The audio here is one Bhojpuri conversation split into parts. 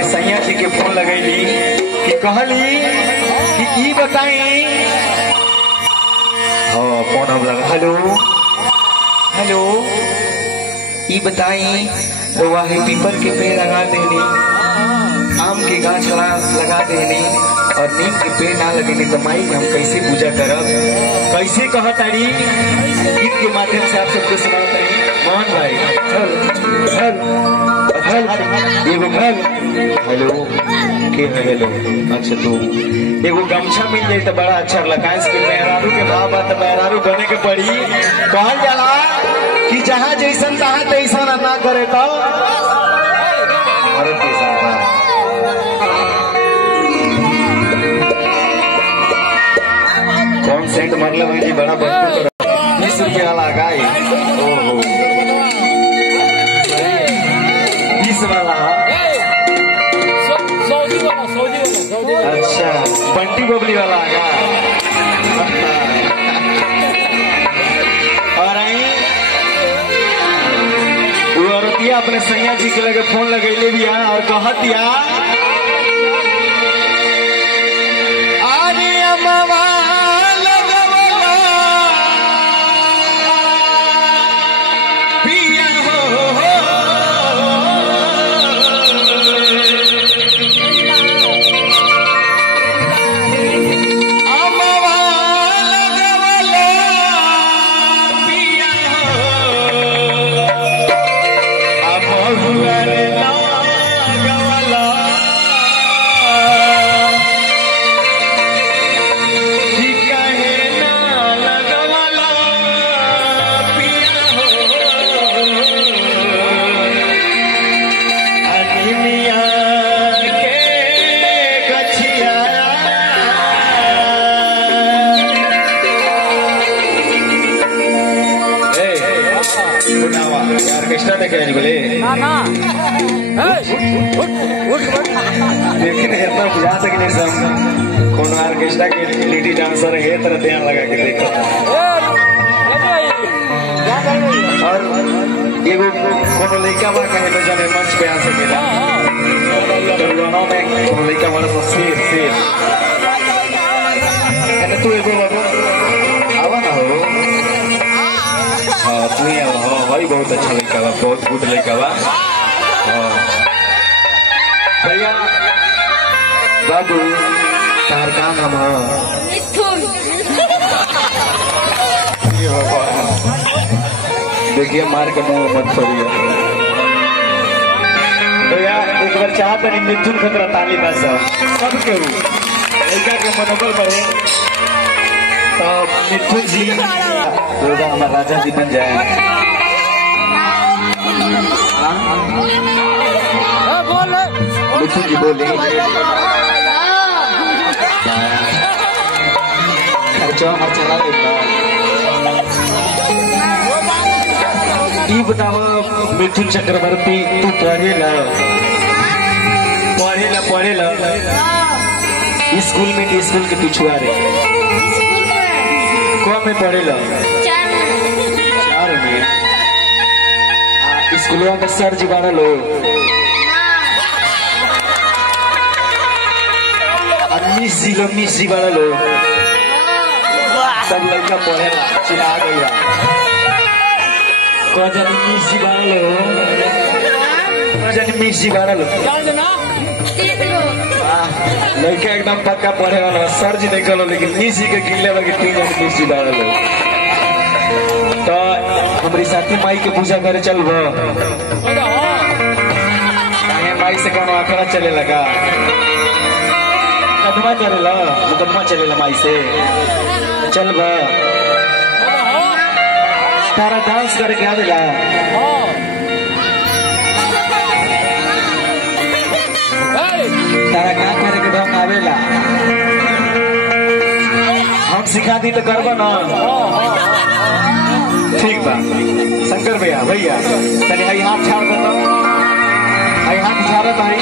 अपने सैया जी के फोन लगैली कि कहली कि ई बताई। हाँ फोन अब लगा। हेलो हेलो, ई बताई वह पीपल के पेड़ लगा देनी, आम के गाछ लगा देनी और नीम के पेड़ ना लगेनी तो माई हम कैसे पूजा करब? कैसे कह तारी? गीत के माध्यम से आप सबको सुना तारी। मोहन भाई हेलो के हेलो। अच्छा तू एगो गमछा मिल जाए तो बड़ा अच्छा लगा। इसके मेहरारू के भाव बात मेहरारू बने के पड़ी। कहल जाला कि जहाँ जैसन तहाँ तैसन ना करे तो कौन सेंट मतलब है कि बड़ा बदबू 20 रुपये वाला गाय। ओहो 20 वाला। अच्छा बंटी बबली वाला आगा। और वो औरतिया अपने सैया जी के लगे फोन लगैले भी और कहतिया बोले लेकिन इतना बुझा सकने सब कौन ऑर्केस्ट्रा के लेडी डांसर है तरह ध्यान लगा के देखो। और एगो कोनो लड़का बा कहे तो जाने मंच पे आ सकेला तो गाना में कोनो लड़का वाला तो शेर है तू एगो आवा ना हो। हाँ तू ही आवा भाई बहुत अच्छा लड़का बा, बहुत गुड लड़का बा। भैया बाबू तार का नाम है? देखिए मार के मुंह मत छोड़िए भैया। एक बार चाहता नहीं मिथुन खतरा ताली ना सब केहू लड़का के मनोबल बढ़े तो मिथुन जी हमारा राजा जी बन जाए। मिथुन जी बोले खर्चा हमारा चला लेता। ये बताओ मिथुन चक्रवर्ती तू पढ़ेला स्कूल में स्कूल के पिछुआ रे कौन में पढ़ेला? 4 में। स्कूल में सर जी बारह लोग मिस जी बारह लोग सब लड़का पढ़ेला चिढ़ा गया। मिस जी बारह लोग लड़का एकदम पक्का पढ़े वाला सर जी नहीं करो लेकिन मिस जी के गिरले लगे 3 जन मिस जी बारह लोग। तो हमारी साथी माई के पूजा करे चल माई से कौन आखड़ा चले लगा मुकदमा करेला मुकदमा चलेला माई से चल तारा डांस करके आवेला। तारा का करे के ढंग आवेला हम सिखा दी तो करबो ना। ठीक बा शंकर भैया तनी हई हाथ छाड़ देता हई हाथ छाड़त हई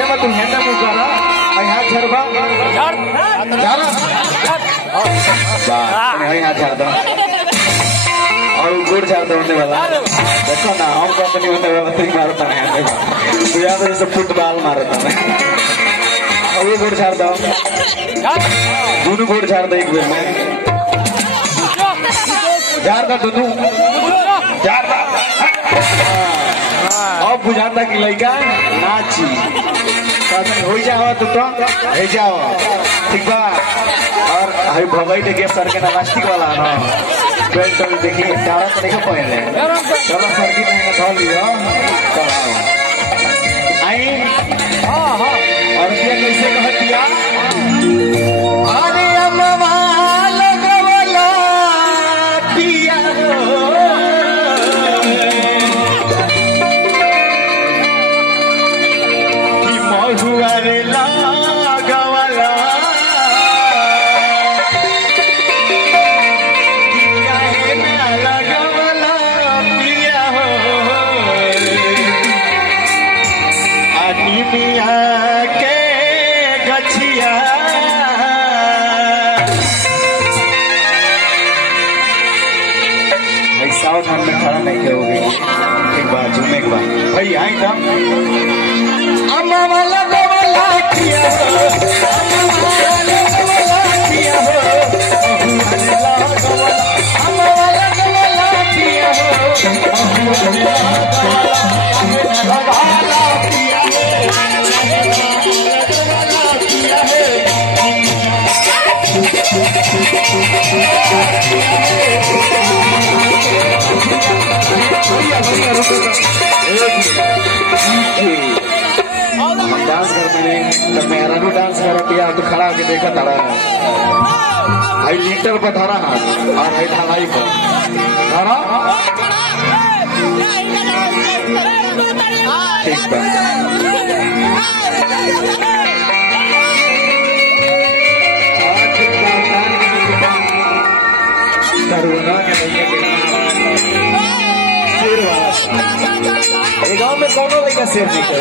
ए मत हेंडा मुंह करा हई हाथ छाड़बा छाड़ बा हई हाथ छाड़ दो। और गुड़ झाड़ होने वाला देखो ना, हम कंपनी होने वाला तो मारता है तो यहाँ जैसे फुटबॉल मारता है। और ये गुड़ झाड़ दो, दोनों गुड़ झाड़ दो एक बेर में, झाड़ दो दोनों झाड़ दो। अब बुझाता कि लड़का नाची हो जाओ तो हो जाओ ठीक बा। और हई भगई देखिए सर के नास्तिक वाला ना बेल्ट देखिए टारा तो नहीं पहले, चलो सर की पहले धो लियो चलो आई। और क्या कैसे कहतिया अरे अम्मा लगवला पिया कि महुआरे लगवला सावधान में खड़ा नहीं होगी एक बार झूमे के बाद भाई आई था अम्मा वाला गवाला किया हो, अम्मा वाला गवाला किया हो, अम्मा वाला गवाला किया हो, गवाला किया डांस कर मैंने तो मेरा भी डांस करा पिया तो खड़ा होकर देखा तारा आई लीटर पर धरा हाथ और आई ढलाई पर धरा ठीक गाँव में कौन लड़का शेर दिखे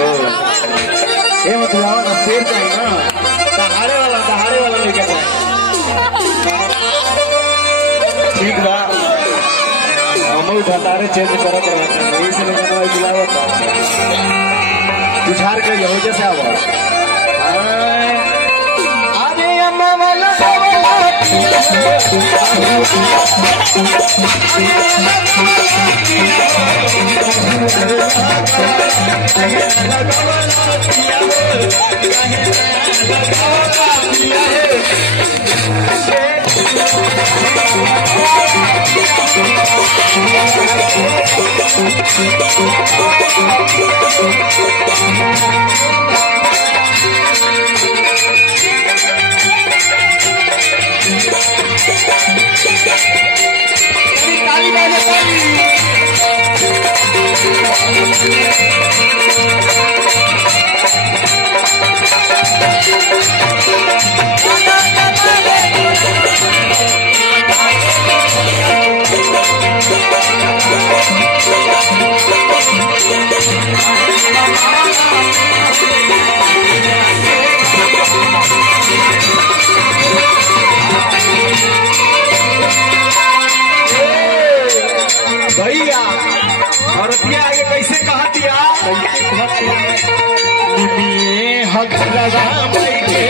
ये मतलब ना शेर चाहिए ना दहाड़े वाला लड़का चाहिए ठीक बा। हम भतारे चेंज करत रहते हैं इसलिए गाना बुलावत बुझार के हो जैसे आवा अरे अम्मा वाला भैया औरतिया आगे कैसे कहतिया हक लगा बैठे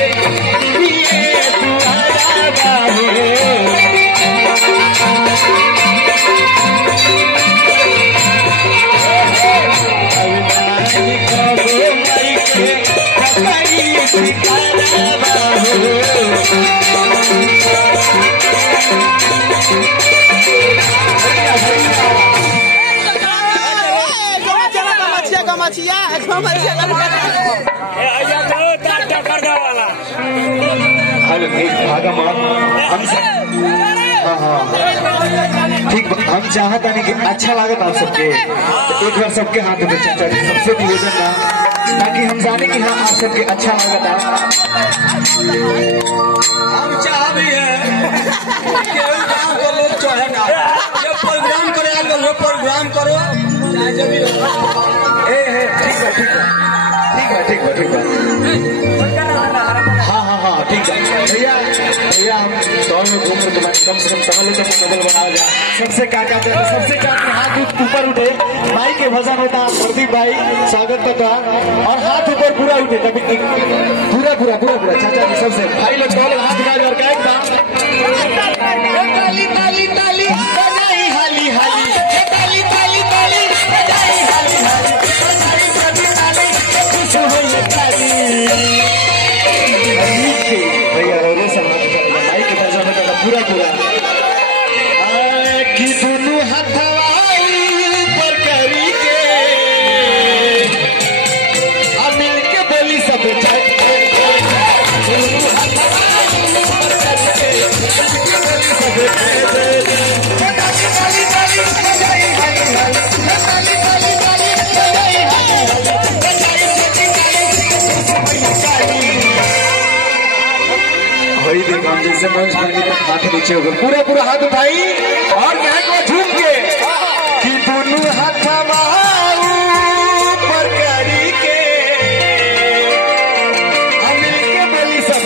भागा मार हम ठीक हम चाहता नहीं कि अच्छा लागत आप सबके तो एक बार सबके हाथ में चाचा जी सबसे निवेदन था ताकि हम जाने कि हाँ आप सबके अच्छा लागत हम चाह भी है प्रोग्राम करो ठीक है हाँ ठीक है भैया भैया हम दौड़ में घूम रहे तुम्हारे कम से कम टहले तो नजर बनाया जाए। सबसे क्या हाथ ऊपर उठे, भाई के भजन होता प्रदीप भाई स्वागत करता और हाथ ऊपर पूरा उठे कभी पूरा पूरा पूरा पूरा चाचा जी सबसे भाई लोग दौड़ हाथ उठा और क्या ताली ताली ताली बजाई हाली हाली ताली ताली ताली बजाई हाली हाली बजाई सभी ताली खुश हो ये ताली भैया रो समाज का भाई के भजन होता पूरा पूरा कि दोनों हथवा ऊपर करी के अब मिल के बोली सब जैसे मंच पर हाथ नीचे होकर पूरा पूरा हाथ उठाई और मैं को झूम के कि दोनों हाथ ऊपर करी के हम मिलके बोली सब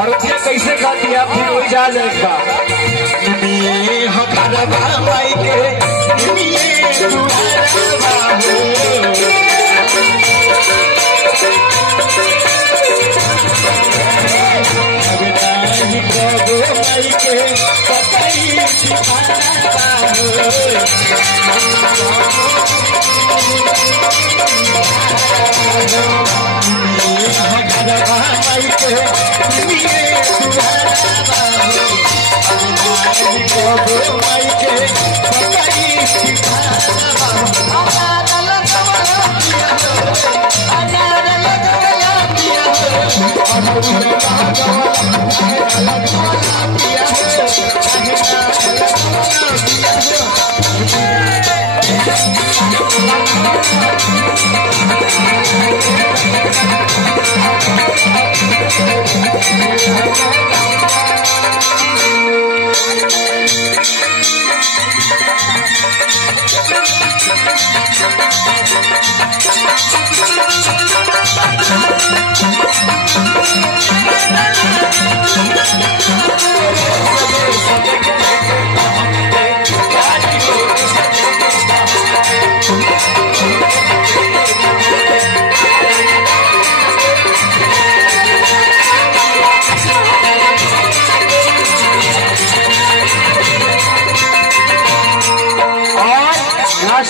और कैसे खाती आप फिर वही जा जाएगा भाई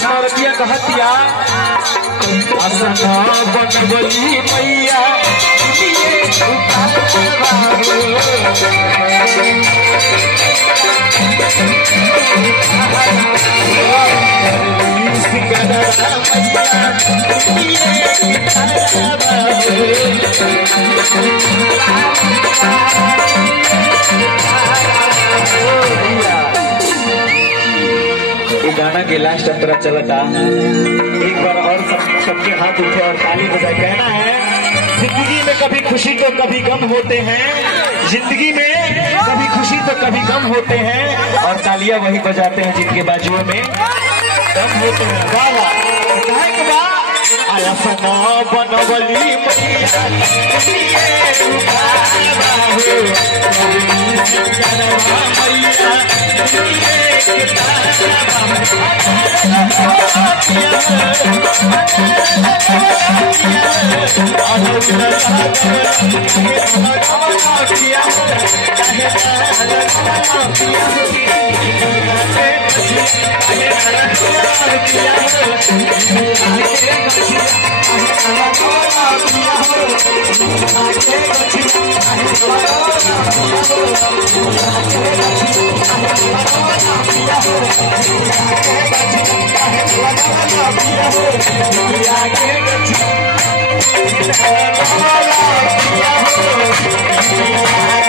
नौरतिया कहतिया असना बनबली मैया गाना के लास्ट अंतरा चलता एक बार और सबके हाथ उठे और ताली बजाए। कहना है जिंदगी में कभी खुशी तो कभी गम होते हैं, जिंदगी में कभी खुशी तो कभी गम होते हैं और तालियां वही बजाते हैं जिनके बाजुओं में गम होते हैं। वाह आया सना बनबली Yeah.